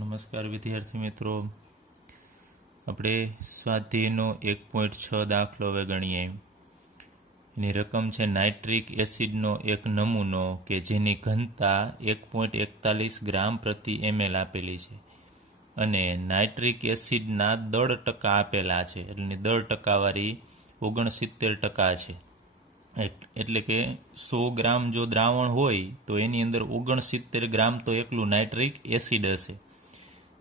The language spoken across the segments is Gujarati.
નમસ્કાર વિદ્યાર્થી મિત્રો, આપણે સ્વાધ્યાયનો 1.6 દાખલો હવે ગણીએ. એની રકમ છે નાઇટ્રિક એસિડનો એક નમૂનો કે જેની ઘનતા 1.41 ગ્રામ પ્રતિ ml આપેલી છે અને નાઇટ્રિક એસિડના દળ ટકા આપેલા છે. એટલે દળ ટકાવાળી 69% છે. એટલે કે 100 ગ્રામ જો દ્રાવણ હોય તો એની અંદર 69 ગ્રામ તો એકલું નાઇટ્રિક એસિડ હશે.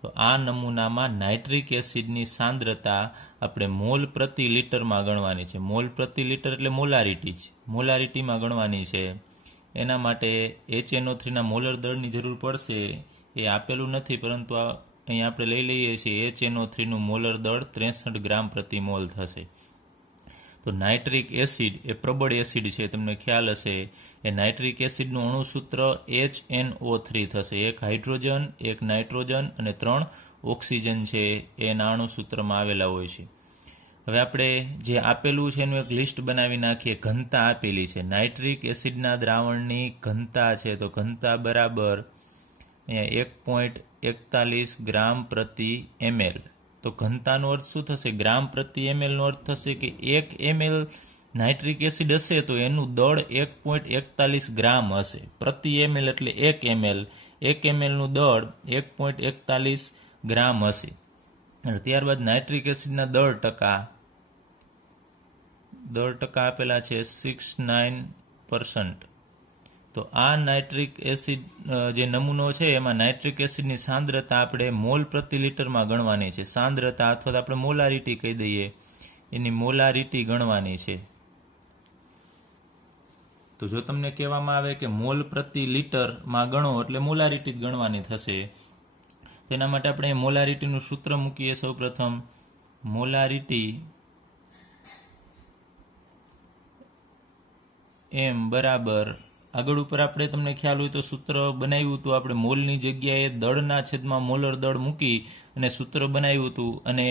તો આ નમૂનામાં નાઇટ્રિક એસિડની સાંદ્રતા આપણે મોલ પ્રતિ લીટરમાં ગણવાની છે. મોલ પ્રતિ લીટર એટલે મોલારિટી છે, મોલારિટીમાં ગણવાની છે. એના માટે HNO3ના મોલર દળની જરૂર પડશે. એ આપેલું નથી, પરંતુ અહીંયા આપણે લઈ લઈએ છીએ HNO3નું મોલર દળ 63 ગ્રામ પ્રતિ મોલ થશે. તો નાઇટ્રિક એસિડ એ પ્રબળ એસિડ છે, તમને ખ્યાલ હશે. એ નાઇટ્રિક એસિડનું અણુસૂત્ર HNO3 થશે. એક હાઇડ્રોજન, એક નાઇટ્રોજન અને 3 ઓક્સિજન છે એના અણુસૂત્રમાં આવેલા હોય છે. હવે આપણે જે આપેલું છે એનું એક લિસ્ટ બનાવી નાખીએ. ઘનતા આપેલી છે, નાઇટ્રિક એસિડના દ્રાવણની ઘનતા છે. તો ઘનતા બરાબર અહીંયા 1.41 ગ્રામ પ્રતિ ml. તો ઘનતાનો અર્થ શું થશે? ગ્રામ પ્રતિ ml નો અર્થ થશે કે 1 ml નાઇટ્રિક એસિડ હશે તો એનું દળ 1.41 ગ્રામ હશે. પ્રતિ ml એટલે 1 ml. 1 ml નું દળ 1.41 ગ્રામ હશે. ત્યારબાદ નાઇટ્રિક એસિડના દળ ટકા આપેલા છે 69%. તો આ નાઇટ્રિક એસિડ જે નમૂનો છે એમાં નાઇટ્રિક એસિડની સાંદ્રતા આપણે મોલ પ્રતિ લીટરમાં ગણવાની છે. સાંદ્રતા અથવા તો આપણે મોલારિટી કહી દઈએ, એની મોલારિટી ગણવાની છે. તો જો તમને કહેવામાં આવે કે મોલ પ્રતિ લીટરમાં ગણો એટલે મોલારિટી જ ગણવાની થશે. તેના માટે આપણે મોલારિટીનું સૂત્ર મૂકીએ. સૌપ્રથમ મોલારિટી એમ બરાબર, આગળ ઉપર આપણે તમને ખ્યાલ હોય તો સૂત્ર બનાવ્યું હતું. આપણે મોલની જગ્યાએ દળના છેદમાં મોલર દળ મૂકી અને સૂત્ર બનાવ્યું હતું, અને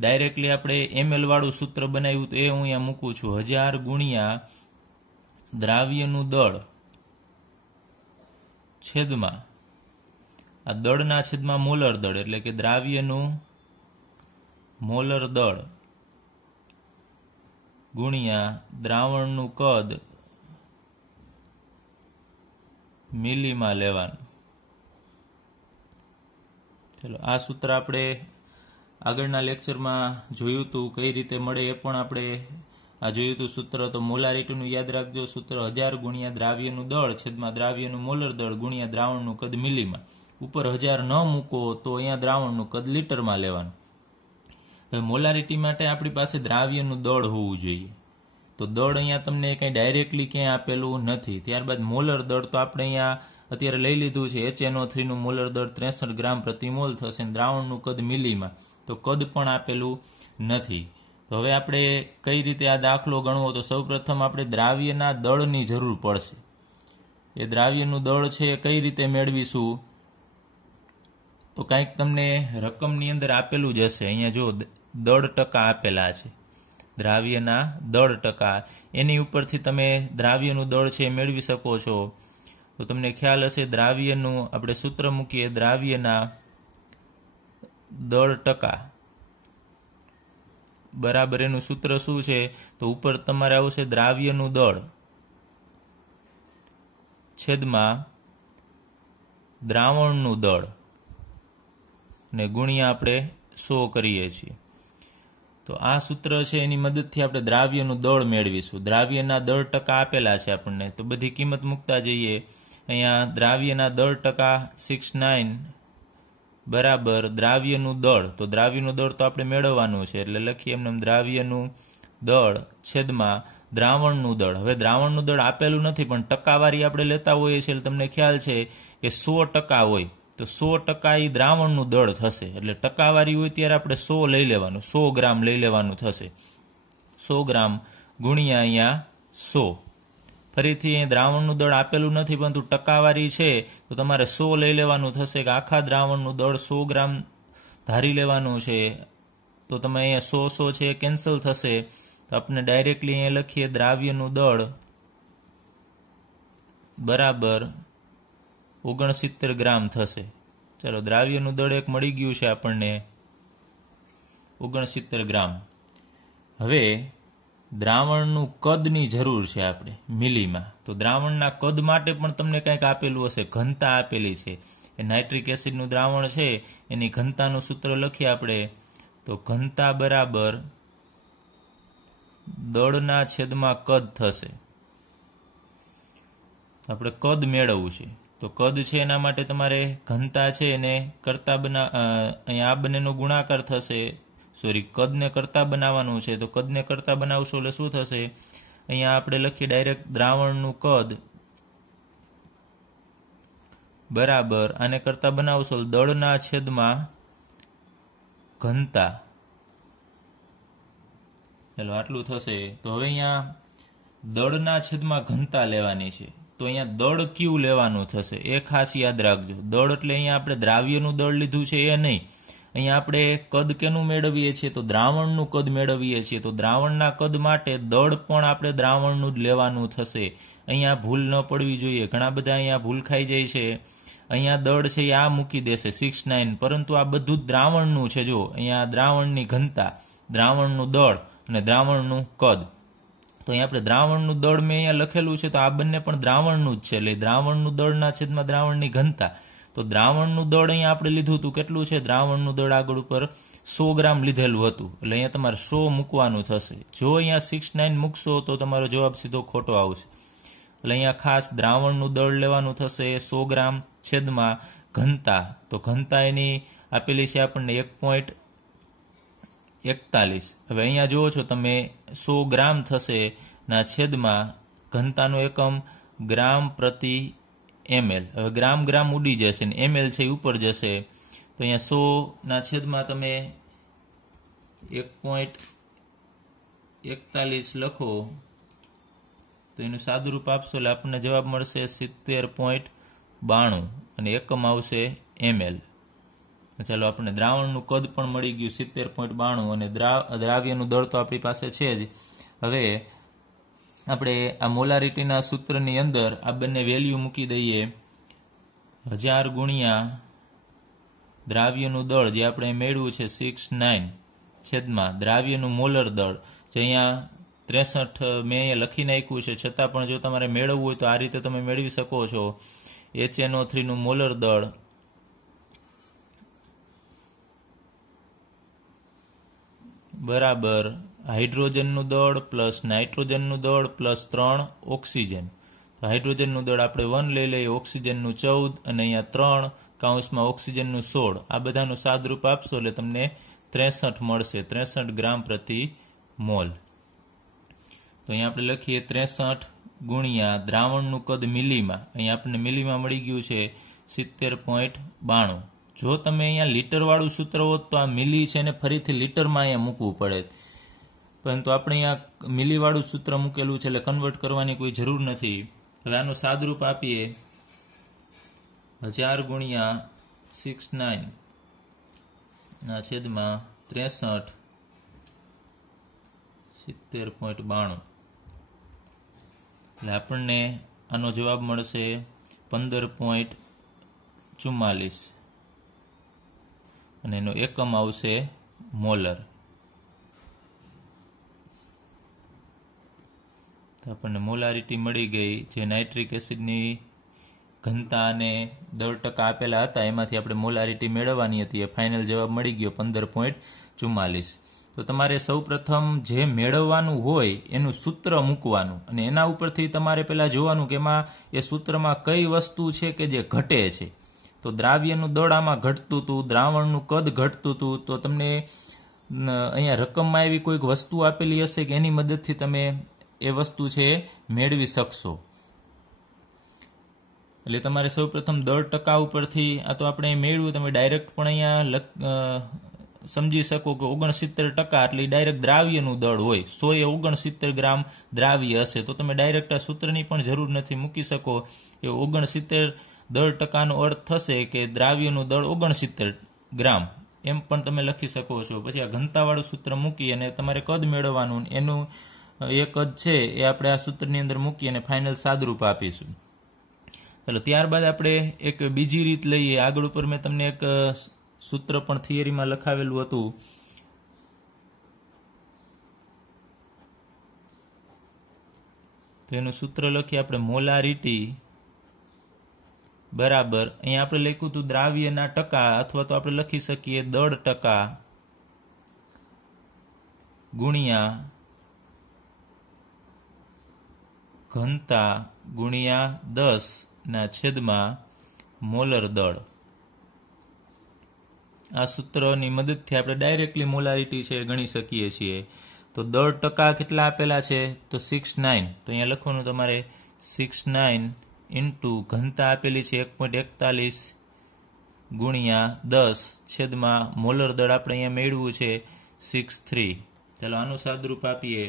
ડાયરેક્ટલી આપણે ml વાળું સૂત્ર બનાવ્યું હતું. એ હું અહીંયા મૂકું છું. 1000 ગુણ્યા દ્રાવ્યનું દળ છેદમાં આ દળના છેદમાં મોલર દળ, એટલે કે દ્રાવ્યનું મોલર દળ ગુણ્યા દ્રાવણનું કદ મિલીમાં લેવાનું. ચલો, આ સૂત્ર આપણે આગળના લેક્ચરમાં જોયું હતું, કઈ રીતે મળે એ પણ આપણે આ જોયું હતું સૂત્ર. તો મોલારિટીનું યાદ રાખજો. સૂત્ર 1000 ગુણ્યા દ્રાવ્યનું દળ છેદમાં દ્રાવ્યનું મોલર દળ ગુણ્યા દ્રાવણનું કદ મિલીમાં. ઉપર 1000 ન મૂકો તો અહીંયા દ્રાવણનું કદ લીટરમાં લેવાનું. હવે મોલારિટી માટે આપણી પાસે દ્રાવ્યનું દળ હોવું જોઈએ. તો દળ અહીંયા તમને કંઈ ડાયરેક્ટલી ક્યાંય આપેલું નથી. ત્યારબાદ મોલર દળ તો આપણે અહીંયા અત્યારે લઈ લીધું છે. HNO3નું મોલર દળ 63 ગ્રામ પ્રતિ મોલ થશે. દ્રાવણનું કદ મિલીમાં, તો કદ પણ આપેલું નથી. તો હવે આપણે કઈ રીતે આ દાખલો ગણવો? તો સૌપ્રથમ આપણે દ્રાવ્યના દળની જરૂર પડશે. એ દ્રાવ્યનું દળ છે કઈ રીતે મેળવીશું? તો કંઈક તમને રકમની અંદર આપેલું જ હશે. અહીંયા જો દળ ટકા આપેલા છે, દ્રાવ્યના દળ ટકા. એની ઉપરથી તમે દ્રાવ્યનું દળ છે એ મેળવી શકો છો. તો તમને ખ્યાલ હશે, દ્રાવ્યનું આપણે સૂત્ર મૂકીએ. દ્રાવ્યના દળ ટકા બરાબર એનું સૂત્ર શું છે? તો ઉપર તમારે આવશે દ્રાવ્યનું દળ છેદમાં દ્રાવણનું દળ ને ગુણ્યા આપણે 100 કરીએ છીએ. તો આ સૂત્ર છે એની મદદથી આપણે દ્રાવ્યનું દળ મેળવીશું. દ્રાવ્યના દળ ટકા આપેલા છે આપણને, તો બધી કિંમત મૂકતા જઈએ. અહીંયા દ્રાવ્યના દળ ટકા 69 બરાબર દ્રાવ્યનું દળ. તો દ્રાવ્યનું દળ તો આપણે મેળવવાનું છે, એટલે લખીએ એમને દ્રાવ્યનું દળ છેદમાં દ્રાવણનું દળ. હવે દ્રાવણનું દળ આપેલું નથી, પણ ટકાવારી આપણે લેતા હોઈએ છીએ. તમને ખ્યાલ છે કે 100% હોય તો 100% એ દ્રાવણનું દળ થશે. એટલે ટકાવારી હોય ત્યારે આપણે 100 લઈ લેવાનું, 100 ગ્રામ લઈ લેવાનું થશે. 100 ગ્રામ ગુણ્યા અહીંયા 100. ફરીથી અહીં દ્રાવણનું દળ આપેલું નથી, પરંતુ ટકાવારી છે તો તમારે 100 લઈ લેવાનું થશે. કે આખા દ્રાવણનું દળ 100 ગ્રામ ધારી લેવાનું છે. તો તમે અહીંયા 100 છે એ કેન્સલ થશે. તો આપણે ડાયરેક્ટલી અહીંયા લખીએ દ્રાવ્યનું દળ બરાબર 69 ગ્રામ થશે. ચાલો દ્રાવ્યનું દળ એક મળી ગયું છે આપણને 69 ગ્રામ. હવે દ્રાવણનું કદની જરૂર છે આપણે મિલીમાં. તો દ્રાવણના કદ માટે પણ તમને કંઈક આપેલું હશે, ઘનતા આપેલી છે. એ નાઇટ્રિક એસિડનું દ્રાવણ છે એની ઘનતાનું સૂત્ર લખીએ આપણે. તો ઘનતા બરાબર દળના છેદમાં કદ થશે. આપણે કદ મેળવવું છે. તો કદ છે એના માટે તમારે ઘનતા છે એને કરતા અહીંયા આ બંનેનો ગુણાકાર થશે. કદને કરતા બનાવવાનું છે. તો કદને કરતા બનાવશો એટલે શું થશે? અહીંયા આપણે લખીએ ડાયરેક્ટ દ્રાવણનું કદ બરાબર આને કરતા બનાવશો દળના છેદમાં ઘનતા. ચાલો આટલું થશે. તો હવે અહીંયા દળના છેદમાં ઘનતા લેવાની છે. તો અહીંયા દળ ક્યુ લેવાનું થશે એ ખાસ યાદ રાખજો. દળ એટલે અહીંયા આપણે દ્રાવ્યનું દળ લીધું છે એ નહીં. અહીંયા આપણે કદ કેનું મેળવીએ છીએ? તો દ્રાવણનું કદ મેળવીએ છીએ. તો દ્રાવણના કદ માટે દળ પણ આપણે દ્રાવણનું જ લેવાનું થશે. અહીંયા ભૂલ ન પડવી જોઈએ. ઘણા બધા અહીંયા ભૂલ ખાઈ જાય છે. અહીંયા દળ છે એ આ મૂકી દેશે 69, પરંતુ આ બધું જ દ્રાવણનું છે. જો અહીંયા દ્રાવણની ઘનતા, દ્રાવણનું દળ અને દ્રાવણનું કદ. તો અહીંયા આપણે દ્રાવણનું દળ મેં અહીંયા લખેલું છે, તો આ બંને પણ દ્રાવણનું જ છે. એટલે દ્રાવણનું દળના છેદમાં દ્રાવણની ઘનતા. તો દ્રાવણનું દળ અહીંયા આપણે લીધું હતું, કેટલું છે? દ્રાવણનું દળ આગળ ઉપર 100 ગ્રામ લીધેલું હતું. એટલે અહીંયા તમારે 100 મૂકવાનું થશે. જો અહીંયા 69 મૂકશો તો તમારો જવાબ સીધો ખોટો આવશે. એટલે અહીંયા ખાસ દ્રાવણનું દળ લેવાનું થશે 100 ગ્રામ છેદમાં ઘનતા. તો ઘનતા એની આપેલી છે આપણને 1.41. હવે અહીંયા જુઓ છો તમે 100 ગ્રામ થશે ના છેદમાં ઘનતાનો એકમ ગ્રામ પ્રતિ ml. હવે ગ્રામ ગ્રામ ઉડી જશે ને ml છે એ ઉપર જશે. તો અહીંયા 100 ના છેદમાં તમે 1.41 લખો તો એનું સાદુરૂપ આપશો એટલે આપણને જવાબ મળશે 70.92 અને એકમ આવશે ml. ચાલો આપણે દ્રાવણનું કદ પણ મળી ગયું 70.92 અને દ્રાવ્યનું દળ તો આપણી પાસે છે જ. હવે આપણે આ મોલારિટીના સૂત્રની અંદર આ બંને વેલ્યુ મૂકી દઈએ. 1000 ગુણ્યા દ્રાવ્યનું દળ જે આપણે મેળવ્યું છે 69 છેદમાં દ્રાવ્યનું મોલર દળ જે અહીંયા 63 મેં અહીંયા લખી નાખ્યું છે. છતાં પણ જો તમારે મેળવવું હોય તો આ રીતે તમે મેળવી શકો છો. HNO3 નું મોલર દળ બરાબર હાઇડ્રોજનનું દળ પ્લસ નાઇટ્રોજનનું દળ પ્લસ 3 ઓક્સિજન. તો હાઇડ્રોજનનું દળ આપણે 1 લઈ લઈએ, ઓક્સિજનનું 14 અને અહીંયા 3 કૌંસમાં ઓક્સિજનનું 16. આ બધાનું સાદરૂપ આપશો એટલે તમને 63 મળશે, 63 ગ્રામ પ્રતિ મોલ. તો અહીંયા આપણે લખીએ 63 ગુણ્યા દ્રાવણનું કદ મિલીમાં. અહીંયા આપણને મિલીમાં મળી ગયું છે 70.92. જો તમે અહીંયા લીટરવાળું સૂત્ર હોત તો આ મિલી છે ને ફરીથી લીટરમાં અહીંયા મૂકવું પડે, પરંતુ આપણે અહીંયા મિલીવાળું સૂત્ર મૂકેલું છે એટલે કન્વર્ટ કરવાની કોઈ જરૂર નથી. હવે આનું સાદરૂપ આપીએ 1000 ગુણ્યા 69 ના છેદમાં 63 70.92 એટલે આપણને આનો જવાબ મળશે 15.44 અને એનો એકમ આવશે મોલર. તો આપણને મોલારિટી મળી ગઈ. જે નાઇટ્રિક એસિડની ઘનતા અને દળ ટકા આપેલા હતા એમાંથી આપણે મોલારિટી મેળવવાની હતી. એ ફાઇનલ જવાબ મળી ગયો 15.44. તો તમારે સૌપ્રથમ જે મેળવવાનું હોય એનું સૂત્ર મૂકવાનું અને એના ઉપરથી તમારે પહેલા જોવાનું કે એમાં એ સૂત્રમાં કઈ વસ્તુ છે કે જે ઘટે છે. તો દ્રાવ્યનું દળ આમાં ઘટતું હતું, દ્રાવણનું કદ ઘટતું હતું. તો તમને અહીંયા રકમમાં એવી કોઈક વસ્તુ આપેલી હશે કે એની મદદથી તમે એ વસ્તુ છે મેળવી શકશો. એટલે તમારે સૌપ્રથમ દળ ટકા ઉપરથી આ તો આપણે મેળવ્યું, તમે ડાયરેક્ટ પણ અહીંયા સમજી શકો કે 69% એટલે ડાયરેક્ટ દ્રાવ્યનું દળ હોય. 100 એ 69 ગ્રામ દ્રાવ્ય હશે તો તમે ડાયરેક્ટ આ સૂત્રની પણ જરૂર નથી, મૂકી શકો એ 69 દળ ટકાનો અર્થ થશે કે દ્રાવ્યનું દળ 69 ગ્રામ એમ પણ તમે લખી શકો છો. પછી આ ઘનતાવાળું સૂત્ર મૂકી અને તમારે કદ મેળવવાનું, એનું એ કદ છે એ આપણે આ સૂત્રની અંદર મૂકી અને ફાઇનલ સાદરૂપ આપીશું. ચાલો ત્યારબાદ આપણે એક બીજી રીત લઈએ. આગળ ઉપર મેં તમને એક સૂત્ર પણ થિયરીમાં લખાવેલું હતું. તો એનું સૂત્ર લખીએ આપણે. મોલારિટી બરાબર, અહીંયા આપણે લખ્યું હતું દ્રાવ્યના ટકા, અથવા તો આપણે લખી શકીએ દળ ટકા ગુણ્યા ઘનતા ગુણ્યા 10 ના છેદમાં મોલર દળ. આ સૂત્રની મદદથી આપણે ડાયરેક્ટલી મોલારિટી છે ગણી શકીએ છીએ. તો દળ ટકા કેટલા આપેલા છે? તો 69. તો અહીંયા લખવાનું તમારે 69 ઇન્ટુ ઘનતા આપેલી છે 1.41 ગુણ્યા 10 છેદમાં મોલર દળ આપણે અહીંયા મેળવ્યું છે 63. ચાલો આનું સાદરૂપ આપીએ.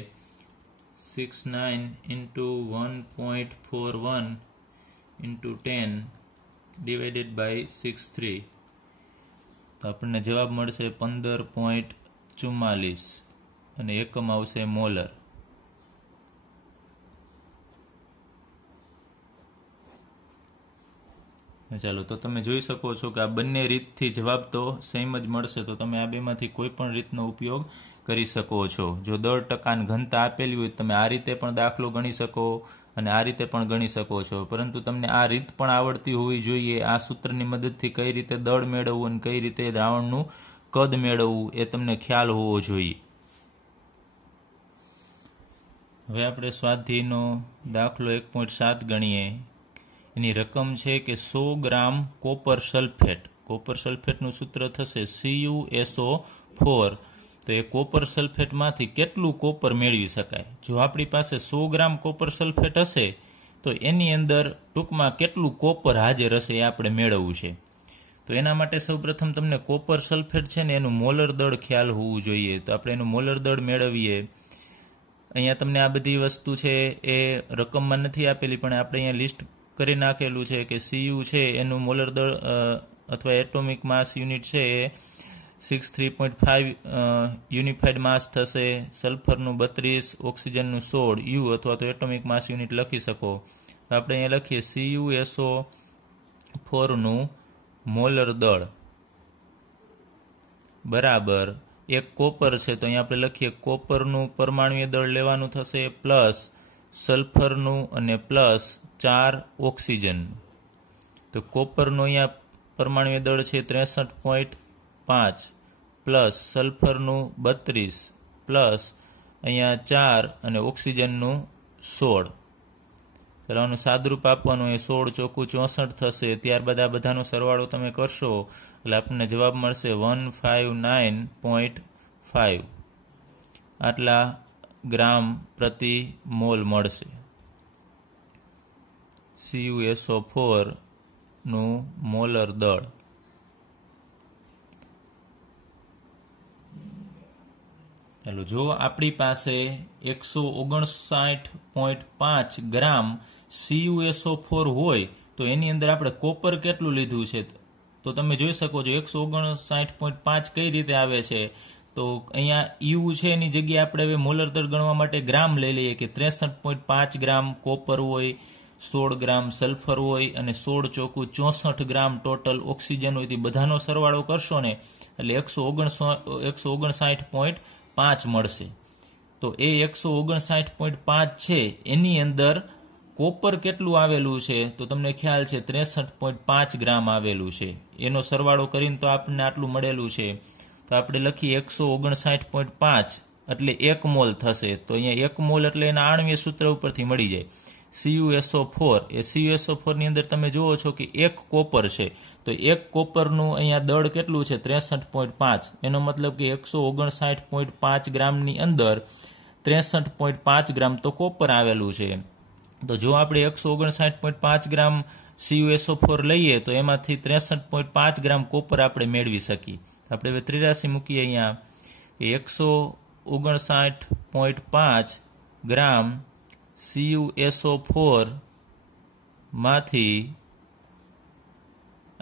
69 ઇન્ટુ 1.41 ઇન્ટુ 10 ડિવાઇડેડ બાય 63. તો આપણને જવાબ મળશે 15.44 અને એકમ આવશે મોલર. ચાલો, તો તમે જોઈ શકો છો કે આ બંને રીતથી જવાબ તો સેમ જ મળશે. તો તમે આ બેમાંથી કોઈ પણ રીતનો ઉપયોગ કરી શકો છો. જો દળ ટકાની ઘનતા આપેલી હોય તમે આ રીતે પણ દાખલો ગણી શકો અને આ રીતે પણ ગણી શકો છો. પરંતુ તમને આ રીત પણ આવડતી હોવી જોઈએ. આ સૂત્રની મદદથી કઈ રીતે દળ મેળવવું અને કઈ રીતે દ્રાવણનું કદ મેળવવું એ તમને ખ્યાલ હોવો જોઈએ. હવે આપણે સ્વાધ્યાયનો દાખલો 1.7 ગણીએ. એની રકમ છે કે 100 ગ્રામ કોપર સલ્ફેટ. કોપર સલ્ફેટનું સૂત્ર થશે CuSO4. તો એ કોપર સલ્ફેટમાંથી કેટલું કોપર મેળવી શકાય? જો આપણી પાસે 100 ગ્રામ કોપર સલ્ફેટ હશે તો એની અંદર ટૂંકમાં કેટલું કોપર હાજર હશે એ આપણે મેળવવું છે. તો એના માટે સૌપ્રથમ તમને કોપર સલ્ફેટ છે ને એનું મોલર દળ ખ્યાલ હોવું જોઈએ. તો આપણે એનું મોલર દળ મેળવીએ. અહીંયા તમને આ બધી વસ્તુ છે એ રકમમાં નથી આપેલી, પણ આપણે અહીંયા લિસ્ટ કરી નાખેલું છે કે Cu છે એનું મોલર દળ અથવા એટોમિક માસ યુનિટ છે એ 63.5 યુનિફાઈડ માસ થશે. સલ્ફરનું 32, ઓક્સિજનનું 16 યુ અથવા તો એટોમિક માસ યુનિટ લખી શકો. આપણે અહીંયા લખીએ CuSO4 નું મોલર દળ બરાબર એક કોપર છે. તો અહીંયા આપણે લખીએ કોપરનું પરમાણુય દળ લેવાનું થશે પ્લસ સલ્ફરનું અને પ્લસ 4 ઓક્સિજન. તો કોપરનું અહીંયા પરમાણુય દળ છે 63.5 પ્લસ સલ્ફરનું 32 પ્લસ અહીંયા 4 અને ઓક્સિજનનું 16. ચાલો આનું સાદરૂપ આપવાનું એ 16 ચોખ્ખું 64 થશે. ત્યારબાદ આ બધાનો સરવાળો તમે કરશો એટલે આપણને જવાબ મળશે 159.5. આટલા ગ્રામ પ્રતિ મોલ મળશે. CuSO4 નું મોલર દળ. ચાલો, જો આપણી પાસે 159.5 ગ્રામ CuSO4 હોય તો એની અંદર આપણે કોપર કેટલું લીધું છે? તો તમે જોઈ શકો છો 159.5 કઈ રીતે આવે છે. તો અહીંયા યુ છે એની જગ્યાએ આપણે હવે મોલર દળ ગણવા માટે ગ્રામ લઈ લઈએ કે 63.5 ગ્રામ કોપર હોય, 16 ગ્રામ સલ્ફર હોય અને 16 ચોખ્ખું 64 ગ્રામ ટોટલ ઓક્સિજન હોય. તે બધાનો સરવાળો કરશો ને એટલે 159.5 મળશે. તો એ 159.5 છે એની અંદર કોપર કેટલું આવેલું છે? તો તમને ખ્યાલ છે 63.5 ગ્રામ આવેલું છે. એનો સરવાળો કરીને તો આપણને આટલું મળેલું છે. તો આપણે લખીએ 159.5 એટલે 1 મોલ થશે. તો અહીંયા 1 મોલ એટલે એના આણ્વીય સૂત્ર ઉપરથી મળી જાય. CuSO4 એ CuSO4 ની અંદર તમે જુઓ છો કે 1 કોપર છે. તો 1 કોપરનું અહીંયા દળ કેટલું છે? 63.5. એનો મતલબ કે 159.5 ગ્રામની અંદર 63.5 ગ્રામ તો કોપર આવેલું છે. તો જો આપણે 159.5 ગ્રામ CuSO4 લઈએ તો એમાંથી 63.5 ગ્રામ કોપર આપણે મેળવી શકીએ. આપણે હવે 83 મૂકીએ અહીંયા. 159.5 ગ્રામ CuSO4 માંથી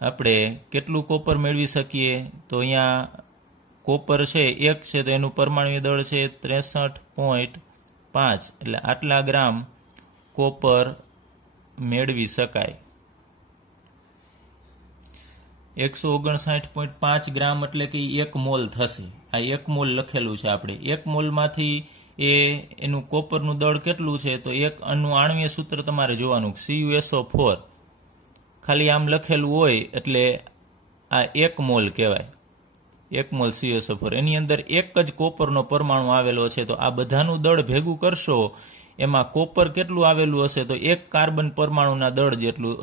આપણે કેટલું કોપર મેળવી શકીએ? તો અહીંયા કોપર છે 1 છે તો એનું પરમાણુય દળ છે 63.5 એટલે આટલા ગ્રામ કોપર મેળવી શકાય. 159.5 ગ્રામ એટલે કે 1 મોલ થશે. આ 1 મોલ લખેલું છે આપણે. 1 મોલમાંથી એનું કોપરનું દળ કેટલું છે તો આનું આણ્વીય સૂત્ર તમારે જોવાનું CuSO4 ખાલી આમ લખેલું હોય એટલે આ 1 મોલ કહેવાય. 1 મોલ CuSO4 એની અંદર એક જ કોપરનો પરમાણુ આવેલો છે. તો આ બધાનું દળ ભેગું કરશો એમાં કોપર કેટલું આવેલું હશે તો એક કાર્બન પરમાણુના દળ જેટલું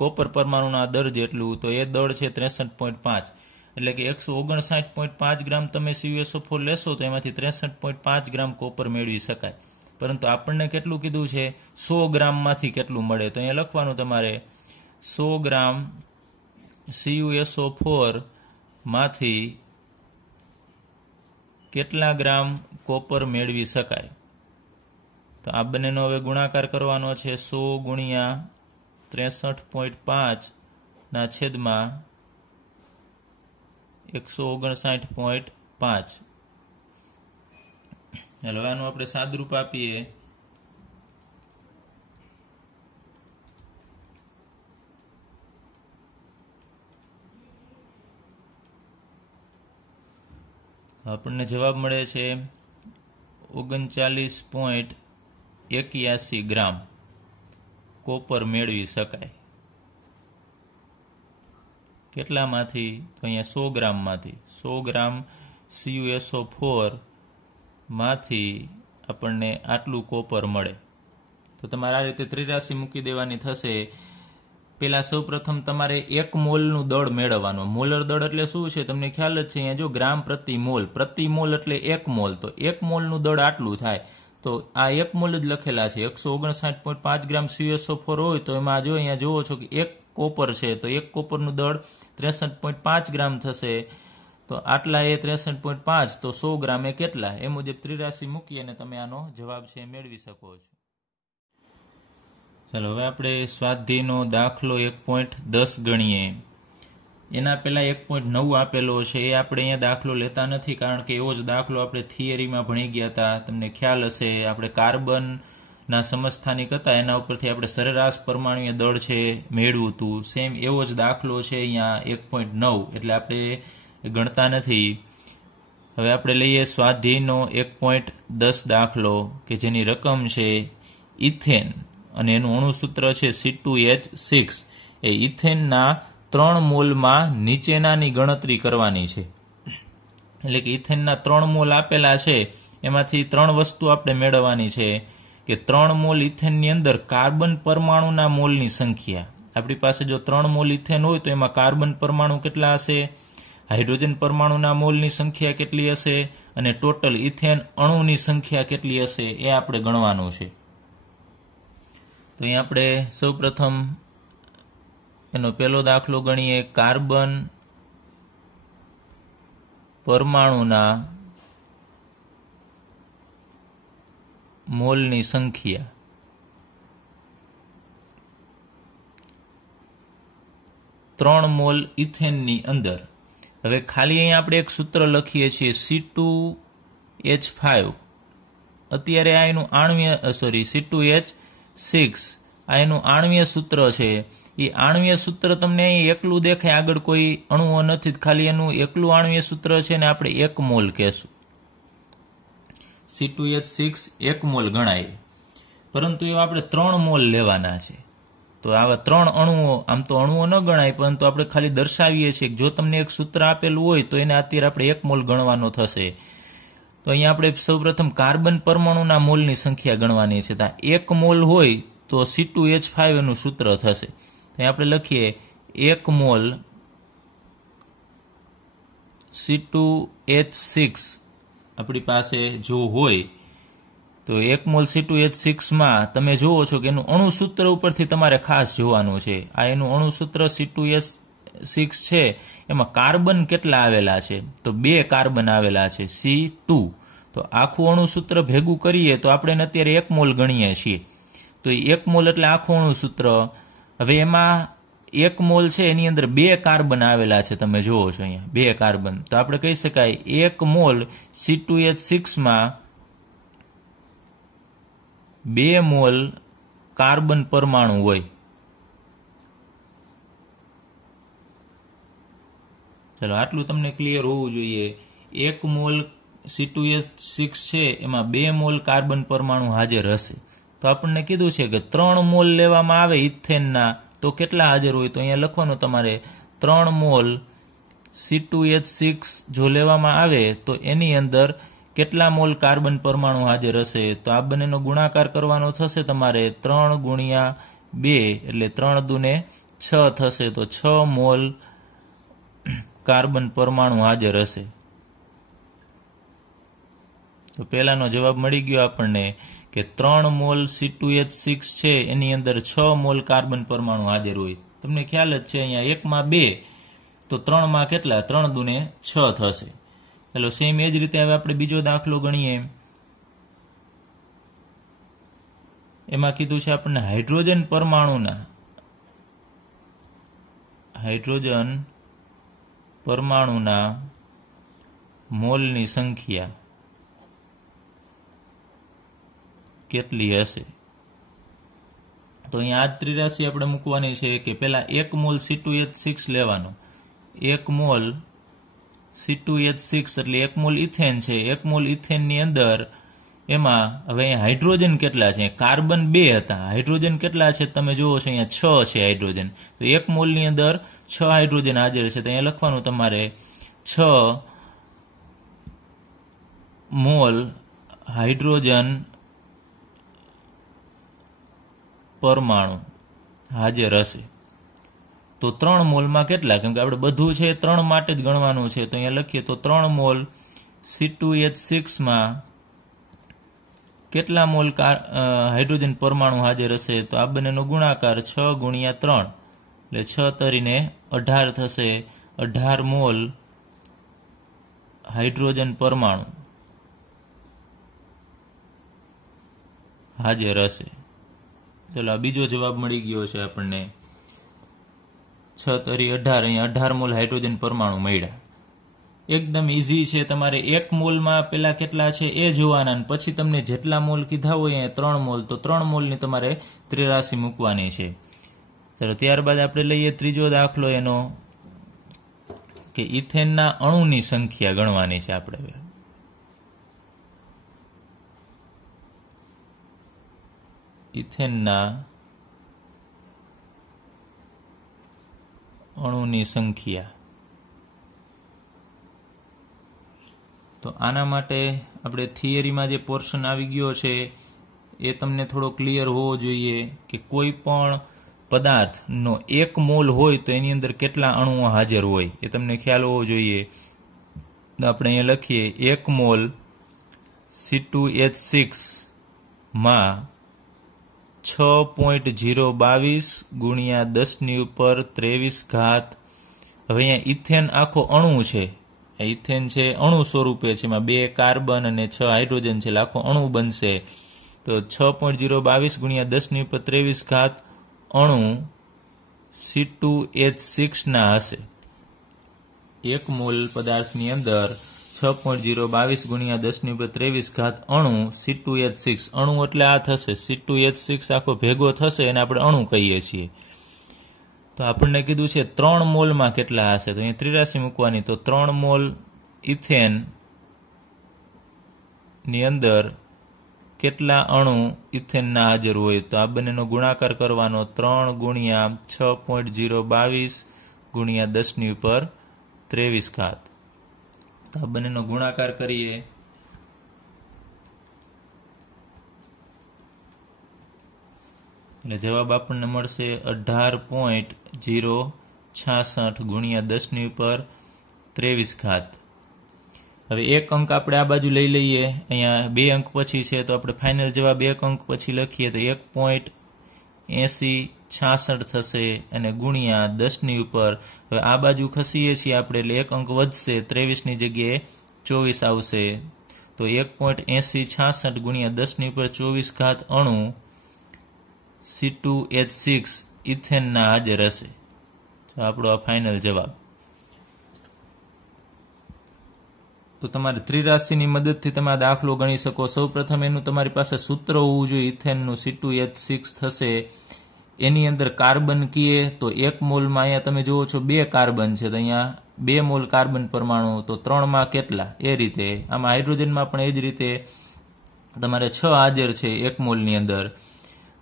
કોપર પરમાણુના દળ જેટલું. તો એ દળ છે 63.5 એટલે કે 159.5 ગ્રામ તમે CuSO4 લેશો તો એમાંથી 63.5 ગ્રામ કોપર મેળવી શકાય. પરંતુ આપણને કેટલું કીધું છે 100 ગ્રામમાંથી કેટલું મળે તો અહીંયા લખવાનું તમારે 100 ગ્રામ CuSO4 માંથી કેટલા ગ્રામ કોપર મેળવી શકાય. તો આ બંનેનો હવે ગુણાકાર કરવાનો છે 100 ગુણ્યા 63.5 ના છેદમાં 159.5. હવે આનું આપણે સાદરૂપ આપીએ આપણને જવાબ મળે છે 39.81 ગ્રામ કોપર મેળવી શકાય. કેટલામાંથી તો અહીંયા 100 ગ્રામમાંથી 100 ગ્રામ CuSO4 માંથી આપણને આટલું કોપર મળે. તો તમારે આ રીતે ત્રિરાશી મૂકી દેવાની થશે. પેલા સૌ પ્રથમ તમારે 1 મોલનું દળ મેળવવાનું. મોલર દળ એટલે શું છે તમને ખ્યાલ જ છે. અહીંયા જો ગ્રામ પ્રતિ મોલ એટલે 1 મોલ. તો 1 મોલનું દળ આટલું થાય. તો આ 1 મોલ જ લખેલા છે. 159.5 ગ્રામ CuSO4 હોય તો એમાં જો અહીંયા જોવો છો કે 1 કોપર છે તો 1 કોપરનું દળ 63.5 ગ્રામ થશે. તો આટલા એ 63.5 તો 100 ગ્રામ એ કેટલા એ મુજબ ત્રિરાશી મૂકી અને તમે આનો જવાબ છે મેળવી શકો છો. ચાલો હવે આપણે સ્વાધ્યાયનો દાખલો 1.10 ગણીએ. એના પહેલા 1.9 આપેલો છે એ આપણે અહીંયા દાખલો લેતા નથી કારણ કે એવો જ દાખલો આપણે થિયરીમાં ભણી ગયા હતા. તમને ખ્યાલ હશે આપણે કાર્બનના સમસ્થાનિક હતા એના ઉપરથી આપણે સરેરાશ પરમાણુય દળ છે મેળવ્યું હતું. સેમ એવો જ દાખલો છે અહીંયા 1.9 એટલે આપણે ગણતા નથી. હવે આપણે લઈએ સ્વાધ્યાયનો 1.10 દાખલો કે જેની રકમ છે ઇથેન અને એનું અણુસૂત્ર છે C2H6. એ ઇથેનના 3 મોલમાં નીચેનાની ગણતરી કરવાની છે. એટલે કે ઇથેનના 3 મોલ આપેલા છે એમાંથી 3 વસ્તુ આપણે મેળવવાની છે કે 3 મોલ ઇથેનની અંદર કાર્બન પરમાણુના મોલની સંખ્યા. આપણી પાસે જો 3 મોલ ઇથેન હોય તો એમાં કાર્બન પરમાણુ કેટલા હશે, હાઇડ્રોજન પરમાણુના મોલની સંખ્યા કેટલી હશે અને ટોટલ ઇથેન અણુની સંખ્યા કેટલી હશે એ આપણે ગણવાનું છે. તો અહીંયા આપણે સૌપ્રથમ એનો પહેલો દાખલો ગણીએ. કાર્બન પરમાણુના મોલની સંખ્યા. ત્રણ મોલ ઇથેનની અંદર. હવે ખાલી અહીંયા આપણે એક સૂત્ર લખીએ છીએ C2H5. અત્યારે આ એનું આણ્વીય C2H6 આ એનું આણ્વીય સૂત્ર છે. એ આણ્વીય સૂત્ર તમને અહીં એકલું દેખાય, આગળ કોઈ અણુઓ નથી, ખાલી એનું એકલું આણ્વીય સૂત્ર છે ને આપણે 1 મોલ કહેશું. C2H6 1 મોલ ગણાય, પરંતુ એવા આપણે 3 મોલ લેવાના છે. તો આવા 3 અણુઓ, આમ તો અણુઓ ન ગણાય, પરંતુ આપણે ખાલી દર્શાવીએ છીએ કે જો તમને એક સૂત્ર આપેલું હોય તો એને અત્યારે આપણે 1 મોલ ગણવાનો થશે. તો અહીંયા આપણે સૌપ્રથમ કાર્બન પરમાણુના મોલની સંખ્યા ગણવાની છે. તો 1 મોલ હોય તો C2H5 એનું સૂત્ર થશે. આપણે લખીએ 1 મોલ C2H6 આપણી પાસે જો હોય તો 1 મોલ C2H6 માં તમે જોવો છો કે એનું અણુસૂત્ર ઉપરથી તમારે ખાસ જોવાનું છે. આ એનું અણુસૂત્ર C2H6 છે, એમાં કાર્બન કેટલા આવેલા છે તો 2 કાર્બન આવેલા છે C2. તો આખું અણુસૂત્ર ભેગું કરીએ તો આપણે અત્યારે 1 મોલ ગણીએ છીએ. તો 1 મોલ એટલે આખું અણુસૂત્ર. હવે એમાં 1 મોલ છે એની અંદર 2 કાર્બન આવેલા છે, તમે જોવો છો અહીંયા 2 કાર્બન. તો આપણે કહી શકાય 1 મોલ C2H6 માં 2 મોલ કાર્બન પરમાણુ હોય. ચલો આટલું તમને ક્લિયર હોવું જોઈએ. 1 મોલ C2H6 છે એમાં 2 મોલ કાર્બન પરમાણુ હાજર હશે. તો આપણને કીધું છે કે 3 મોલ લેવામાં આવે ઇથેનના તો કેટલા હાજર હોય? તો અહીંયા લખવાનું તમારે 3 મોલ C2H6 જો લેવામાં આવે તો એની અંદર કેટલા મોલ કાર્બન પરમાણુ હાજર હશે? તો આ બંનેનો ગુણાકાર કરવાનો થશે તમારે 3 ગુણ્યા 2 એટલે 3 દુને 6 થશે. તો 6 મોલ કાર્બન પરમાણુ હાજર હશે. તો પહેલાનો જવાબ મળી ગયો આપણને કે 3 મોલ C2H6 છે એની અંદર 6 મોલ કાર્બન પરમાણુ હાજર હોય. તમને ખ્યાલ જ છે અહીંયા 1 માં 2 તો 3 માં કેટલા? 3 દુને 6 થશે. ચાલો સેમ એ જ રીતે હવે આપણે બીજો દાખલો ગણીએ. એમાં કીધું છે આપણને હાઇડ્રોજન પરમાણુના મોલની સંખ્યા કેટલી હશે? તો અહીંયા આ ત્રિરાશિ આપણે મૂકવાની છે કે પહેલા 1 મોલ C2H6 લેવાનો. 1 મોલ C2H6 એટલે 1 મોલ ઇથેન છે. 1 મોલ ઇથેનની અંદર એમાં હવે અહીંયા હાઇડ્રોજન કેટલા છે? કાર્બન 2 હતા. હાઇડ્રોજન કેટલા છે તમે જુઓ છો અહીંયા 6 છે હાઇડ્રોજન. તો 1 મોલની અંદર 6 હાઇડ્રોજન હાજર છે. તો અહીંયા લખવાનું તમારે 6 મોલ હાઇડ્રોજન પરમાણુ હાજર હશે. તો 3 મોલમાં કેટલા? કેમ કે આપણે બધું છે 3 માટે જ ગણવાનું છે. તો અહીંયા લખીએ તો 3 મોલ C2H6માં કેટલા મોલ હાઇડ્રોજન પરમાણુ હાજર હશે? તો આ બંનેનો ગુણાકાર 6 ગુણ્યા 3 એટલે 6 તરીને 18 થશે. 18 મોલ હાઇડ્રોજન પરમાણુ હાજર હશે. ચલો આ બીજો જવાબ મળી ગયો છે આપણને. 6 તરી 18, અહીંયા 18 મોલ હાઇડ્રોજન પરમાણુ મળ્યા. એકદમ ઈઝી છે. તમારે 1 મોલમાં પેલા કેટલા છે એ જોવાના, પછી તમને જેટલા મોલ કીધા હોય અહીંયા 3 મોલ તો 3 મોલની તમારે ત્રિરાશિ મૂકવાની છે. ચલો ત્યારબાદ આપણે લઈએ ત્રીજો દાખલો એનો કે ઇથેનના અણુની સંખ્યા ગણવાની છે આપણે. ઇથેનના અણુની સંખ્યા. તો આના માટે આપણે થિયરીમાં જે પોર્શન આવી ગયો છે એ તમને થોડો ક્લિયર હોવો જોઈએ કે કોઈ પણ પદાર્થનો 1 મોલ હોય તો એની અંદર કેટલા અણુઓ હાજર હોય એ તમને ખ્યાલ હોવો જોઈએ. તો આપણે અહીંયા લખીએ 1 મોલ C2H6 માં 6.022 ગુણ્યા 10⁻23 ઘાત. હવે અહીંયા ઇથેન આખો અણુ છે. ઇથેન છે અણુ સ્વરૂપે છે, એમાં 2 કાર્બન અને 6 હાઇડ્રોજન છે, આખો અણુ બનશે. તો 6.022 ગુણ્યા 10⁻23 ઘાત અણુ C2H6 ના હશે. 1 મોલ પદાર્થની અંદર 6.022 ગુણ્યા 10⁻23 ઘાત અણુ C2H6. અણુ એટલે આ થશે C2H6 આખો ભેગો થશે એને આપણે અણુ કહીએ છીએ. તો આપણને કીધું છે 3 મોલમાં કેટલા હશે? તો અહીંયા ત્રિરાશિ મૂકવાની. તો 3 મોલ ઇથેન ની અંદર કેટલા અણુ ઇથેનના હાજર હોય? તો આ બંનેનો ગુણાકાર કરવાનો. 3 ગુણ્યા 6.022 ગુણ્યા 10⁻23 ઘાત. તો આ બંનેનો ગુણાકાર કરીએ એટલે જવાબ આપણને મળશે 18.066 ગુણ્યા 10⁻23 ઘાત. હવે 1 અંક આપણે આ બાજુ લઈ લઈએ. અહીંયા 2 અંક પછી છે તો આપણે ફાઇનલ જવાબ 1 અંક પછી લખીએ તો 1.8066 થશે અને ગુણ્યા 10 ઉપર. હવે આ બાજુ ખસીએ છીએ આપણે એટલે 1 અંક વધશે, 23ની જગ્યાએ 24 આવશે. તો 1.8066 ગુણ્યા 10⁻24 ઘાત અણુ C2H6 ઇથેનના હાજર હશે. તો આપણો આ ફાઇનલ જવાબ. તો તમારે ત્રિરાશિની મદદથી તમે આ દાખલો ગણી શકો. સૌપ્રથમ એનું તમારી પાસે સૂત્ર હોવું જોઈએ. ઇથેનનું C2H6 થશે. એની અંદર કાર્બન કીએ તો 1 મોલમાં અહીંયા તમે જુઓ છો 2 કાર્બન છે, તો અહીંયા 2 મોલ કાર્બન પરમાણુ, તો 3 માં કેટલા, એ રીતે આમાં હાઇડ્રોજનમાં પણ એ જ રીતે તમારે 6 હાજર છે 1 મોલની અંદર,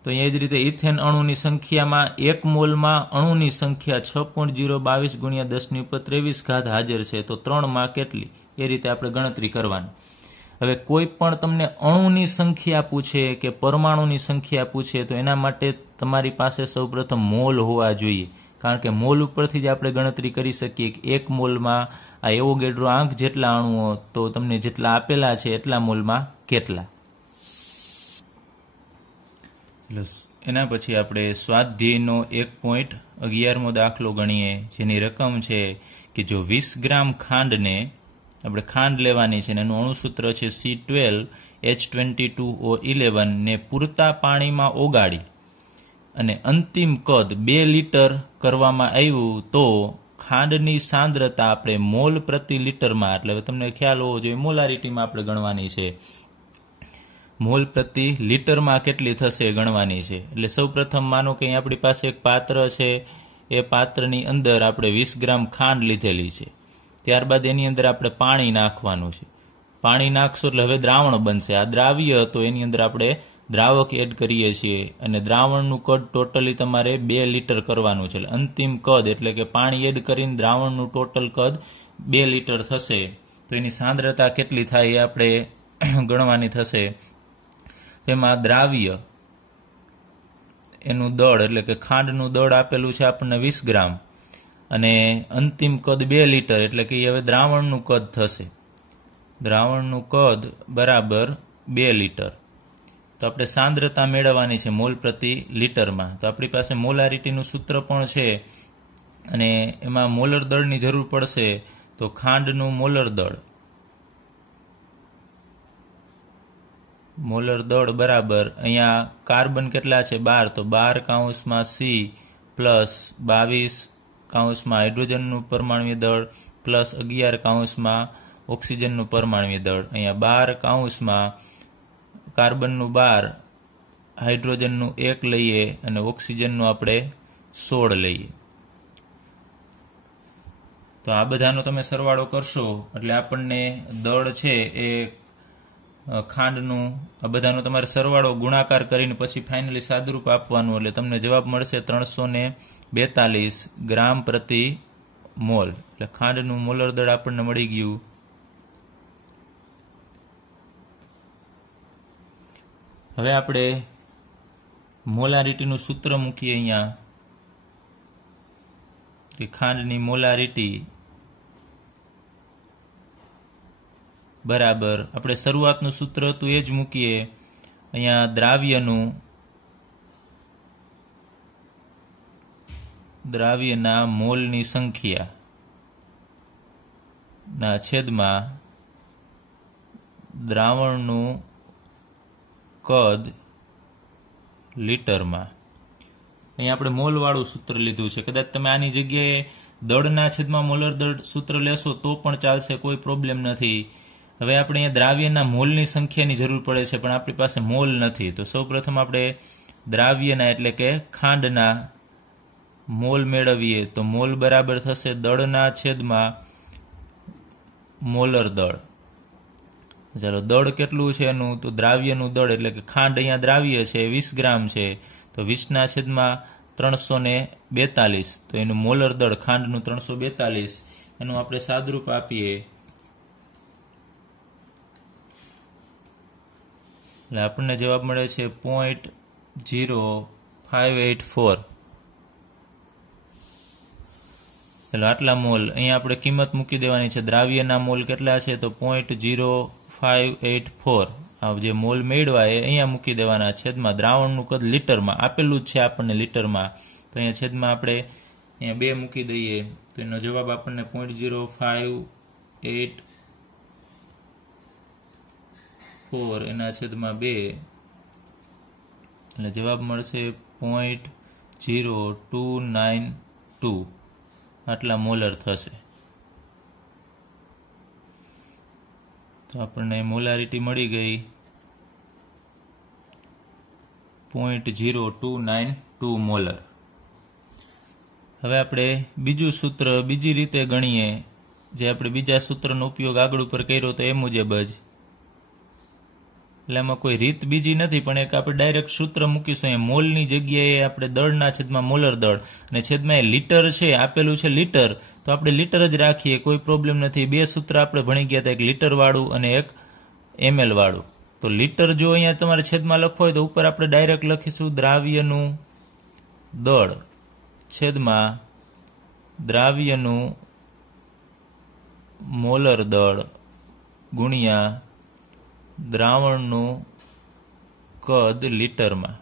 તો એ જ રીતે ઇથેન અણુની સંખ્યામાં 1 મોલમાં અણુની સંખ્યા 6.022 ગુણ્યા 10⁻23 હાજર છે, તો 3 માં કેટલી, એ રીતે આપણે ગણતરી કરવાની. હવે કોઈ પણ તમને અણુની સંખ્યા પૂછે કે પરમાણુની સંખ્યા પૂછે તો એના માટે તમારી પાસે સૌપ્રથમ મોલ હોવા જોઈએ, કારણ કે મોલ ઉપરથી જ આપણે ગણતરી કરી શકીએ કે 1 મોલમાં આ એવોગેડ્રો આંક જેટલા અણુઓ, તો તમને જેટલા આપેલા છે એટલા મોલમાં કેટલા. એના પછી આપણે સ્વાધ્યાયનો 1.11મો દાખલો ગણીએ, જેની રકમ છે કે જો 20 ગ્રામ ખાંડને આપણે ખાંડ લેવાની છે અને એનું અણુસૂત્ર છે C12H22O11 ને પૂરતા પાણીમાં ઓગાળી અને અંતિમ કદ 2 લીટર કરવામાં આવ્યું, તો ખાંડની સાંદ્રતા આપણે મોલ પ્રતિ લીટરમાં, એટલે હવે તમને ખ્યાલ હોવો જોઈએ મોલારિટીમાં આપણે ગણવાની છે, મોલ પ્રતિ લીટરમાં કેટલી થશે ગણવાની છે. એટલે સૌપ્રથમ માનો કે અહીં આપણી પાસે એક પાત્ર છે, એ પાત્રની અંદર આપણે 20 ગ્રામ ખાંડ લીધેલી છે, ત્યારબાદ એની અંદર આપણે પાણી નાખવાનું છે. પાણી નાખશો એટલે હવે દ્રાવણ બનશે. આ દ્રાવ્ય હતો, એની અંદર આપણે દ્રાવક એડ કરીએ છીએ અને દ્રાવણનું કદ ટોટલી તમારે 2 લીટર કરવાનું છે. એટલે અંતિમ કદ એટલે કે પાણી એડ કરીને દ્રાવણનું ટોટલ કદ 2 લીટર થશે, તો એની સાંદ્રતા કેટલી થાય એ આપણે ગણવાની થશે. તેમાં દ્રાવ્ય એનું દળ એટલે કે ખાંડનું દળ આપેલું છે આપણને 20 ગ્રામ અને અંતિમ કદ 2 લીટર, એટલે કે હવે દ્રાવણનું કદ થશે, દ્રાવણનું કદ બરાબર 2 લીટર. તો આપણે સાંદ્રતા મેળવવાની છે મોલ પ્રતિ લીટરમાં. તો આપણી પાસે મોલારિટીનું સૂત્ર પણ છે અને એમાં મોલર દળની જરૂર પડશે. તો ખાંડનું મોલર દળ બરાબર અહીંયા કાર્બન કેટલા છે 12, તો 12 C પ્લસ 22 હાઇડ્રોજનનું પરમાણુય દળ પ્લસ 11 ઓક્સિજનનું પરમાણુય દળ. અહીંયા 12 કાર્બનનું 12, હાઇડ્રોજનનું 1 લઈએ અને ઓક્સિજનનું આપણે 16 લઈએ. તો આ બધાનો તમે સરવાળો કરશો એટલે આપણને દળ છે એ ખાંડનું આ બધાનો તમારે સરવાળો ગુણાકાર કરીને પછી ફાઇનલી સાદુરૂપ આપવાનું, એટલે તમને જવાબ મળશે 342 ગ્રામ પ્રતિ મોલ. એટલે ખાંડનું મોલર દળ આપણને મળી ગયું. હવે આપણે મોલારિટીનું સૂત્ર મૂકીએ અહીંયા કે ખાંડની મોલારિટી બરાબર આપણે શરૂઆતનું સૂત્ર હતું એ જ મૂકીએ. અહીંયા દ્રાવ્યના મોલની સંખ્યા ના છેદમાં દ્રાવણનું કદ લીટરમાં. અહીંયા આપણે મોલવાળું સૂત્ર લીધું છે. કદાચ તમે આની જગ્યાએ દળના છેદમાં મોલર દળ સૂત્ર લેશો તો પણ ચાલશે, કોઈ પ્રોબ્લેમ નથી. હવે આપણે અહીંયા દ્રાવ્યના મોલની સંખ્યાની જરૂર પડે છે, પણ આપણી પાસે મોલ નથી. તો સૌપ્રથમ આપણે દ્રાવ્યના એટલે કે ખાંડના મોલ મેળવીએ. તો મોલ બરાબર થશે દળના છેદમાં મોલર દળ. ચાલો દળ કેટલું છે એનું, તો દ્રાવ્યનું દળ એટલે કે ખાંડ અહીંયા દ્રાવ્ય છે 20 ગ્રામ છે, તો 20 છેદમાં 342, તો એનું મોલર દળ ખાંડનું 342, એનું આપણે સાદરૂપ આપીએ એટલે આપણને જવાબ મળે છે 0.0584. એટલે આટલા મોલ અહીંયા આપણે કિંમત મૂકી દેવાની છે. દ્રાવ્યના મોલ કેટલા છે, તો 0.0584. આ જે મોલ મેળવા એ અહીંયા મૂકી દેવાના. છેદમાં દ્રાવણનું કદ લીટરમાં આપેલું જ છે આપણને લીટરમાં, તો અહીંયા છેદમાં આપણે અહીંયા 2 મૂકી દઈએ તો એનો જવાબ આપણને 0.0584 એના છેદમાં 2 એટલે જવાબ મળશે 0.0292. આટલા મોલર થશે. તો આપણને મોલારિટી મળી ગઈ 0.0292 મોલર. હવે આપણે બીજું સૂત્ર બીજી રીતે ગણીએ, જે આપણે બીજા સૂત્રનો ઉપયોગ આગળ ઉપર કર્યો તો એ મુજબ જ. એટલે આમાં કોઈ રીત બીજી નથી, પણ એક આપણે ડાયરેક્ટ સૂત્ર મૂકીશું. અહીંયા મોલની જગ્યાએ આપણે દળના છેદમાં મોલર દળ, અને છેદમાં એ લીટર છે, આપેલું છે લીટર, તો આપણે લીટર જ રાખીએ, કોઈ પ્રોબ્લેમ નથી. બે સૂત્ર આપણે ભણી ગયા હતા, એક લીટર વાળું અને એક ml વાળું. તો લીટર જો અહીંયા તમારે છેદમાં લખવો હોય તો ઉપર આપણે ડાયરેક્ટ લખીશું દ્રાવ્યનું દળ છેદમાં દ્રાવ્યનું મોલર દળ ગુણ્યા દ્રાવણનું કદ લીટરમાં.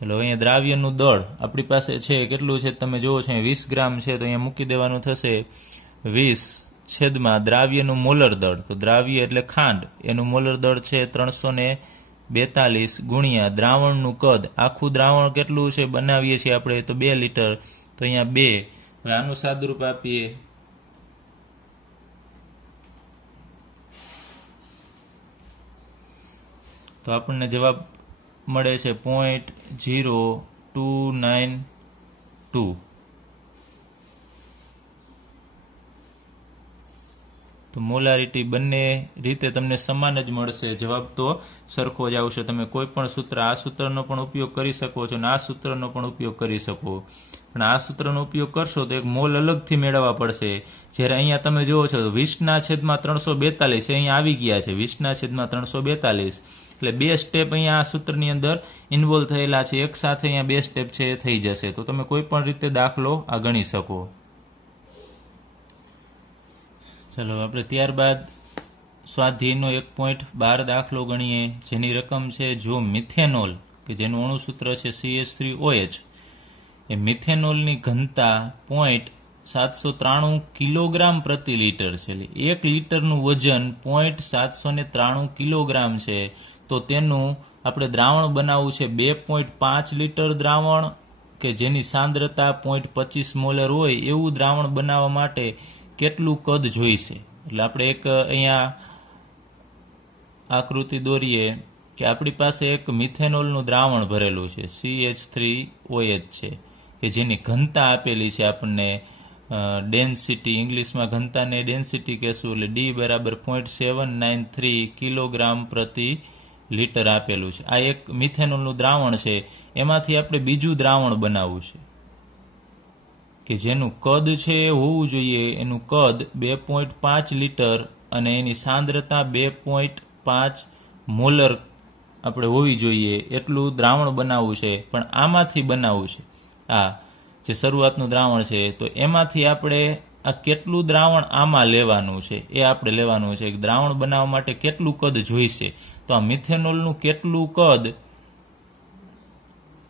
એટલે અહીંયા દ્રાવ્યનું દળ આપણી પાસે છે, કેટલું છે તમે જુઓ છો, 20 ગ્રામ છે, તો અહીંયા મૂકી દેવાનું થશે 20 છેદમાં દ્રાવ્યનું મોલર દળ. તો દ્રાવ્ય એટલે ખાંડ, એનું મોલર દળ છે 342 ગુણ્યા દ્રાવણનું કદ. આખું દ્રાવણ કેટલું છે બનાવીએ છીએ આપણે તો 2 લીટર, તો અહીંયા 2. હવે આનું સાદુરૂપ આપીએ તો આપણને જવાબ મળે છે 0.0292. તો મોલારિટી બંને રીતે તમને સમાન જ મળશે, જવાબ તો સરખો જ આવશે. તમે કોઈ પણ સૂત્ર, આ સૂત્રનો પણ ઉપયોગ કરી શકો છો અને આ સૂત્રનો પણ ઉપયોગ કરી શકો, પણ આ સૂત્રનો ઉપયોગ કરશો તો એક મોલ અલગથી મેળવવા પડશે. જ્યારે અહીંયા તમે જુઓ છો 20/342 અહીંયા આવી ગયા છે, 20/342, એટલે 2 સ્ટેપ અહીંયા આ સૂત્રની અંદર ઇન્વોલ્વ થયેલા છે. એક સાથે અહીંયા 2 સ્ટેપ છે એ થઈ જશે, તો તમે કોઈ પણ રીતે દાખલો આ ગણી શકો. ચલો આપણે ત્યારબાદ સ્વાધ્યાયનો 1.12 દાખલો ગણીએ, જેની રકમ છે જો મિથેનોલ, કે જેનું અણુસૂત્ર છે CH3OH, એ મિથેનોલની ઘનતા 0.793 કિલોગ્રામ પ્રતિ લીટર છે. એટલે 1 લીટરનું વજન 0.793 કિલોગ્રામ છે, તો તેનું આપણે દ્રાવણ બનાવવું છે 2.5 લીટર દ્રાવણ, કે જેની સાંદ્રતા 0.25 મોલર હોય એવું દ્રાવણ બનાવવા માટે કેટલું કદ જોઈશે. એટલે આપણે એક અહીંયા આકૃતિ દોરીએ કે આપણી પાસે એક મિથેનોલનું દ્રાવણ ભરેલું છે, CH3OH છે, કે જેની ઘનતા આપેલી છે આપણને, ડેન્સિટી, ઇંગ્લિશમાં ઘનતાને ડેન્સિટી કહેશું, એટલે D બરાબર 0.793 કિલોગ્રામ પ્રતિ લીટર આપેલું છે. આ એક મિથેનોલનું દ્રાવણ છે, એમાંથી આપણે બીજું દ્રાવણ બનાવવું છે કે જેનું કદ છે એ હોવું જોઈએ, એનું કદ 2.5 લીટર અને એની સાંદ્રતા 2.5 મોલર આપણે હોવી જોઈએ, એટલું દ્રાવણ બનાવવું છે. પણ આમાંથી બનાવવું છે, આ જે શરૂઆતનું દ્રાવણ છે, તો એમાંથી આપણે આ કેટલું દ્રાવણ આમાં લેવાનું છે એ આપણે લેવાનું છે. દ્રાવણ બનાવવા માટે કેટલું કદ જોઈશે, તો આ મિથેનોલનું કેટલું કદ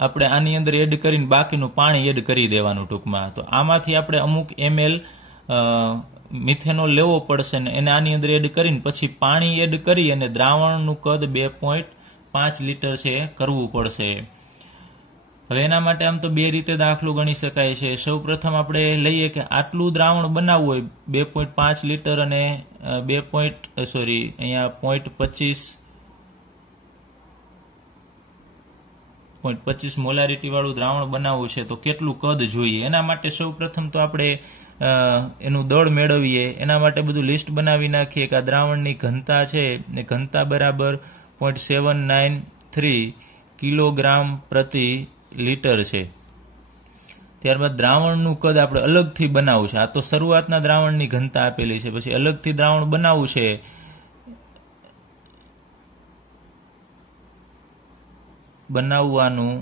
આપણે આની અંદર એડ કરીને બાકીનું પાણી એડ કરી દેવાનું ટૂંકમાં. તો આમાંથી આપણે અમુક ml મિથેનોલ લેવો પડશે ને એને આની અંદર એડ કરીને પછી પાણી એડ કરી અને દ્રાવણનું કદ 2.5 લીટર છે કરવું પડશે. હવે એના માટે આમ તો 2 રીતે દાખલો ગણી શકાય છે. સૌ પ્રથમ આપણે લઈએ કે આટલું દ્રાવણ બનાવવું હોય 2.5 લીટર અને 0.25 મોલારિટી વાળું દ્રાવણ બનાવવું છે, તો કેટલું કદ જોઈએ. એના માટે સૌ પ્રથમ તો આપણે એનું દળ મેળવીએ. એના માટે બધું લિસ્ટ બનાવી નાખીએ કે આ દ્રાવણની ઘનતા છે એ ઘનતા બરાબર 0.793 કિલોગ્રામ પ્રતિ લીટર છે. ત્યારબાદ દ્રાવણનું કદ આપણે અલગથી બનાવવું છે. આ તો શરૂઆતના દ્રાવણની ઘનતા આપેલી છે, પછી અલગથી દ્રાવણ બનાવવું છે. બનાવવાનું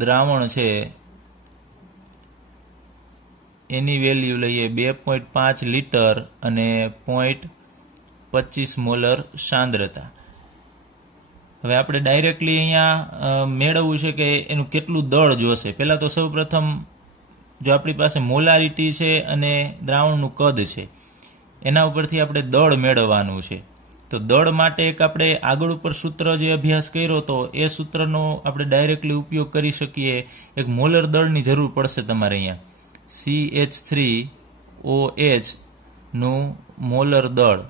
દ્રાવણ છે એની વેલ્યુ લઈએ 2.5 લીટર અને 0.25 મોલર સાંદ્રતા. હવે આપણે ડાયરેક્ટલી અહીંયા મેળવવું છે કે એનું કેટલું દળ જોશે. પહેલા તો સૌ પ્રથમ જો આપણી પાસે મોલારિટી છે અને દ્રાવણનું કદ છે, એના ઉપરથી આપણે દળ મેળવવાનું છે. તો દળ માટે એક આપણે આગળ ઉપર સૂત્ર જે અભ્યાસ કર્યો હતો એ સૂત્રનો આપણે ડાયરેક્ટલી ઉપયોગ કરી શકીએ. એક મોલર દળની જરૂર પડશે તમારે અહીંયા. CH3OH નું મોલર દળ,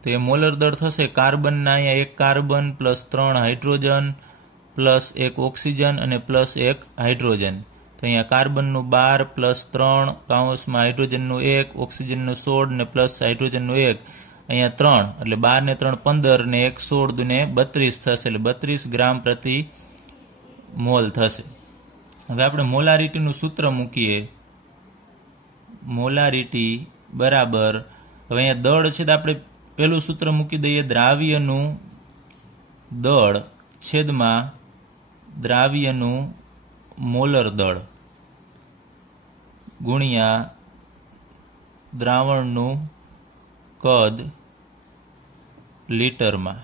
તો એ મોલર દળ થશે કાર્બનના અહીંયા 1 carbon plus 3 hydrogen plus 1 oxygen અને પ્લસ 1 હાઇડ્રોજન. તો અહીંયા કાર્બનનું 12 પ્લસ 3 કૌંસમાં હાઇડ્રોજનનું 1, ઓક્સિજનનું 16 ને પ્લસ હાઇડ્રોજનનું 1, અહીંયા 3 એટલે 12 ને 3 15 ને 1 16 દુને 32 થશે, એટલે 32 ગ્રામ પ્રતિ મોલ થશે. હવે આપણે મોલારિટીનું સૂત્ર મૂકીએ. મોલારિટી બરાબર, હવે અહીંયા દળ છે તો આપણે પેલું સૂત્ર મૂકી દઈએ, દ્રાવ્યનું દળ છેદમાં દ્રાવ્યનું મોલર દળ ગુણ્યા દ્રાવણનું કદ લીટરમાં.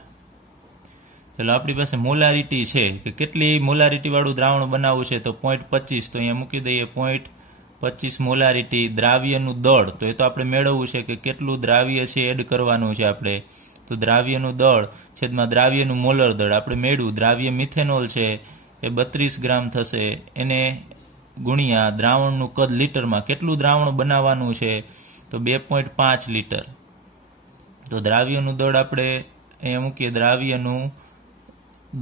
ચાલો આપણી પાસે મોલારિટી છે કે કેટલી મોલારિટી વાળું દ્રાવણ બનાવવું છે, તો 0.25. તો અહીંયા મૂકી દઈએ 0.25 મોલારિટી. દ્રાવ્યનું દળ તો એ તો આપણે મેળવવું છે કે કેટલું દ્રાવ્ય છે એડ કરવાનું છે આપણે. તો દ્રાવ્યનું દળ છેદમાં દ્રાવ્યનું મોલર દળ આપણે મેળવ્યું. દ્રાવ્ય મિથેનોલ છે એ 32 ગ્રામ થશે, એને ગુણ્યા દ્રાવણનું કદ લીટરમાં. કેટલું દ્રાવણ બનાવવાનું છે, તો 2.5 લીટર. તો દ્રાવ્યનું દળ આપણે અહીંયા મૂકીએ. દ્રાવ્યનું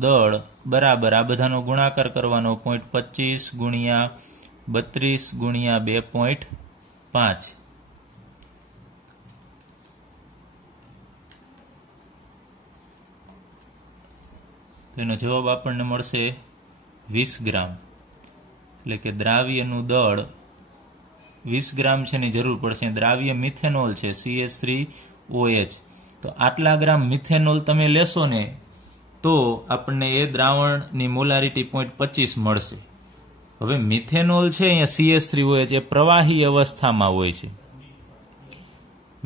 દળ બરાબર આ બધાનો ગુણાકાર કરવાનો, 0.25 ગુણ્યા 32 ગુણ્યા 2.5. તો એનો જવાબ આપણને મળશે 20 ગ્રામ. એટલે કે દ્રાવ્યનું દળ 20 ગ્રામ છે ની જરૂર પડશે. દ્રાવ્ય મિથેનોલ છે CH3OH. તો આટલા ગ્રામ મિથેનોલ તમે લેશો ને તો આપણને એ દ્રાવણની મોલારિટી 0.25 મળશે. હવે મિથેનોલ છે અહીંયા CH3OH એ પ્રવાહી અવસ્થામાં હોય છે.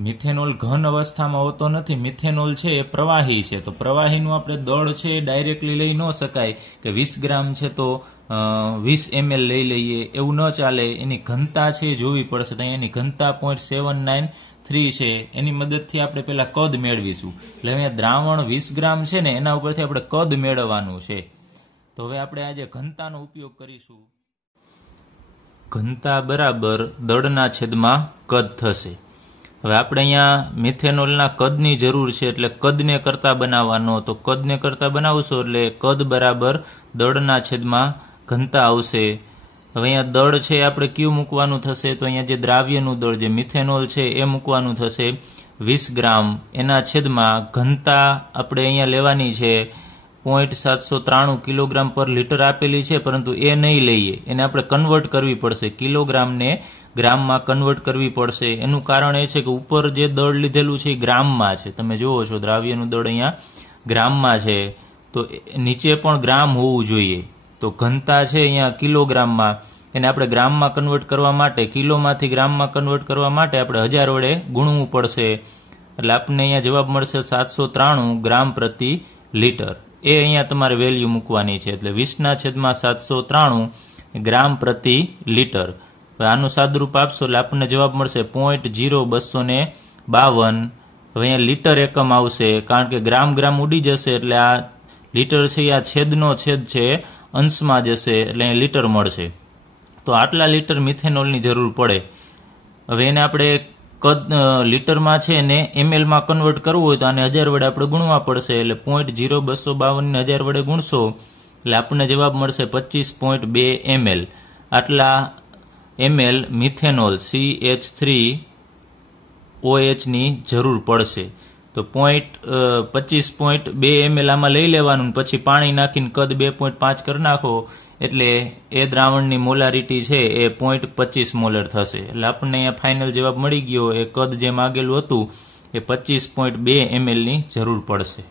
મિથેનોલ ઘન અવસ્થામાં હોતો નથી. મિથેનોલ છે એ પ્રવાહી છે. તો પ્રવાહીનું આપણે દળ છે એ ડાયરેક્ટલી લઈ ન શકાય કે 20 ગ્રામ છે તો 20 ml લઈ લઈએ, એવું ન ચાલે. એની ઘનતા છે એ જોવી પડશે. તો એની ઘનતા 0.793 છે. એની મદદથી આપણે પેલા કદ મેળવીશું. એટલે અહીંયા દ્રાવણ 20 ગ્રામ છે ને એના ઉપરથી આપણે કદ મેળવવાનું છે. તો હવે આપણે આજે ઘનતાનો ઉપયોગ કરીશું. ઘનતા બરાબર દળના છેદમાં કદ થશે. હવે આપણે અહીંયા મિથેનોલના કદની જરૂર છે એટલે કદને કરતા બનાવવાનો. તો કદને કરતા બનાવશો એટલે કદ બરાબર દળના છેદમાં ઘનતા આવશે. હવે અહીંયા દળ છે આપણે કયું મૂકવાનું થશે, તો અહીંયા જે દ્રાવ્યનું દળ જે મિથેનોલ છે એ મૂકવાનું થશે 20 ગ્રામ. એના છેદમાં ઘનતા આપણે અહીંયા લેવાની છે 0.793 કિલોગ્રામ પર લીટર આપેલી છે, પરંતુ એ નહીં લઈએ, એને આપણે કન્વર્ટ કરવી પડશે. કિલોગ્રામને ગ્રામમાં કન્વર્ટ કરવી પડશે. એનું કારણ એ છે કે ઉપર જે દળ લીધેલું છે એ ગ્રામમાં છે. તમે જુઓ છો દ્રાવ્યનું દળ અહીંયા ગ્રામમાં છે, તો નીચે પણ ગ્રામ હોવું જોઈએ. તો ઘનતા છે અહીંયા કિલોગ્રામમાં, એને આપણે ગ્રામમાં કન્વર્ટ કરવા માટે, કિલોમાંથી ગ્રામમાં કન્વર્ટ કરવા માટે આપણે 1000 વડે ગુણવું પડશે. એટલે આપણને અહીંયા જવાબ મળશે 793 ગ્રામ પ્રતિ લીટર. એ અહીંયા તમારે વેલ્યુ મૂકવાની છે. એટલે 20/793 ગ્રામ પ્રતિ લીટર. આનું સાદુરૂપ આપશો એટલે આપણને જવાબ મળશે 0.0252. હવે અહીંયા લીટર એકમ આવશે, કારણ કે ગ્રામ ગ્રામ ઉડી જશે એટલે આ લીટર છે આ છેદનો છેદ છે અંશમાં જશે એટલે અહીંયા લીટર મળશે. તો આટલા લીટર મિથેનોલની જરૂર પડે. હવે એને આપણે કદ લીટરમાં છે એને mlમાં કન્વર્ટ કરવું હોય તો આને 1000 વડે આપણે ગુણવા પડશે. એટલે 0.0252 ને 1000 વડે ગુણશો એટલે આપણને જવાબ મળશે 25.2 ml. આટલા ml મિથેનોલ CH3OH ની જરૂર પડશે. તો 25.2 ml આમાં લઈ લેવાનું, પછી પાણી નાખીને કદ 2.5 કરી નાખો એટલે એ દ્રાવણની મોલારિટી છે એ 0.25 મોલર થશે. એટલે આપણને અહીંયા ફાઇનલ જવાબ મળી ગયો. એ કદ જે માગેલું હતું એ 25.2 ml ની જરૂર પડશે.